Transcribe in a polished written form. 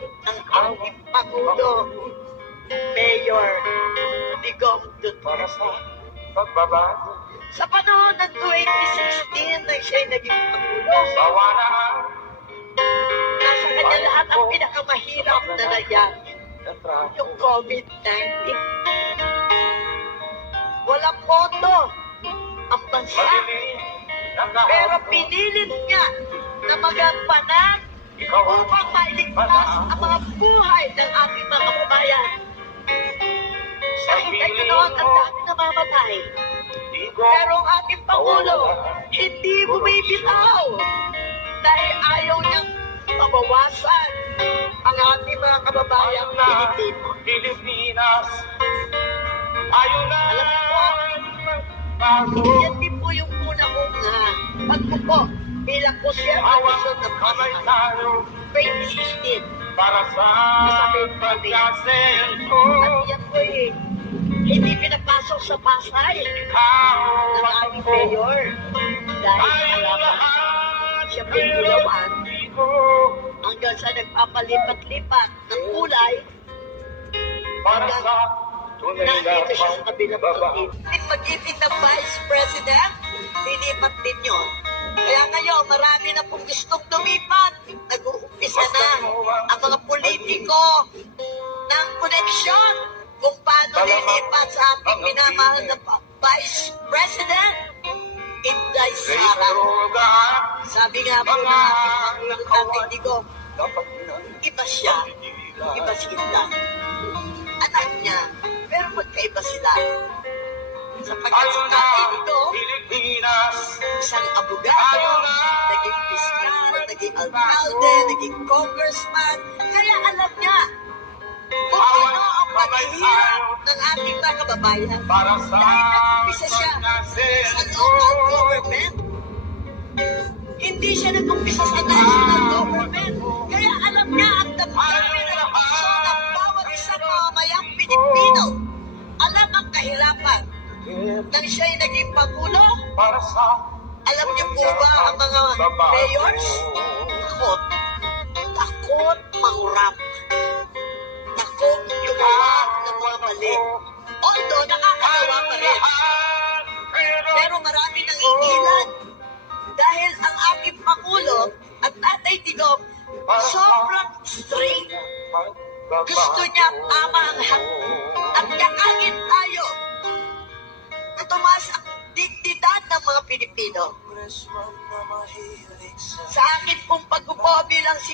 ng ating Pangulo, Mayor Digong Duterte. Sa panahon ng 2016 na siya'y naging Pangulo, nasa kanya lahat ang pinakamahirap na nangyari, yung COVID-19. Walang boto ang bansa, pero pinilit niya na magampanan upang mailigtas ang mga buhay ng ating mga kababayan. Kahit ay ganoon ang dami namamatay, pero ang ating Pangulo hindi bumibitaw dahil ayaw niyang mabawasan ang ating mga kababayang Pilipinas. Ayaw na. Alam mo, yan din po yung una kong pagpupo bilang conservatism ng Pasay 2016. Para sa pagkasento. At yan po hindi pinapasok sa Pasay ng aming mayor dahil alaman siya pinilawan hanggang sa nagpapalipat-lipat ng kulay hanggang nandito siya sa kabilang pag-ibig. Pag-ibig ng Vice President, lilipat din yun. Kaya ngayon, marami na pong gustong lumipat. Nag-uumpisa na ang mga politiko ng koneksyon kung paano lilipat sa ating minamahal na Vice President, Inday Sara. Sabi nga po na ating Tatay Digong, iba siya, iba si Inday. Anak niya, pero magkaiba sila. Sapagkat si Tatay Digong, isang abogado, naging piskal, naging alcalde, naging congressman, kaya alam niya kung ano ang paghihirap ng ating mga kababayan. Dahil nag-umpisa siya sa local government, hindi siya nag-umpisa sa national government, kaya alam niya ang damdamin ng puso ng bawat isang mamamayang Pilipino. Alam ang kahirapan nang siya'y naging Pangulo. Alam niyo po ba ang mga mayors? Takot mangurap. Takot gumawa ng mga mali. Although nakakatawa pa rin. Pero marami nang igilan. Dahil ang aking Pangulo at Tatay Digong sobrang straight. Gusto niya tama ang at yakagin tayo na tumaas ang dignidad ng mga Pilipino. Sa akin pong pagpupo bilang si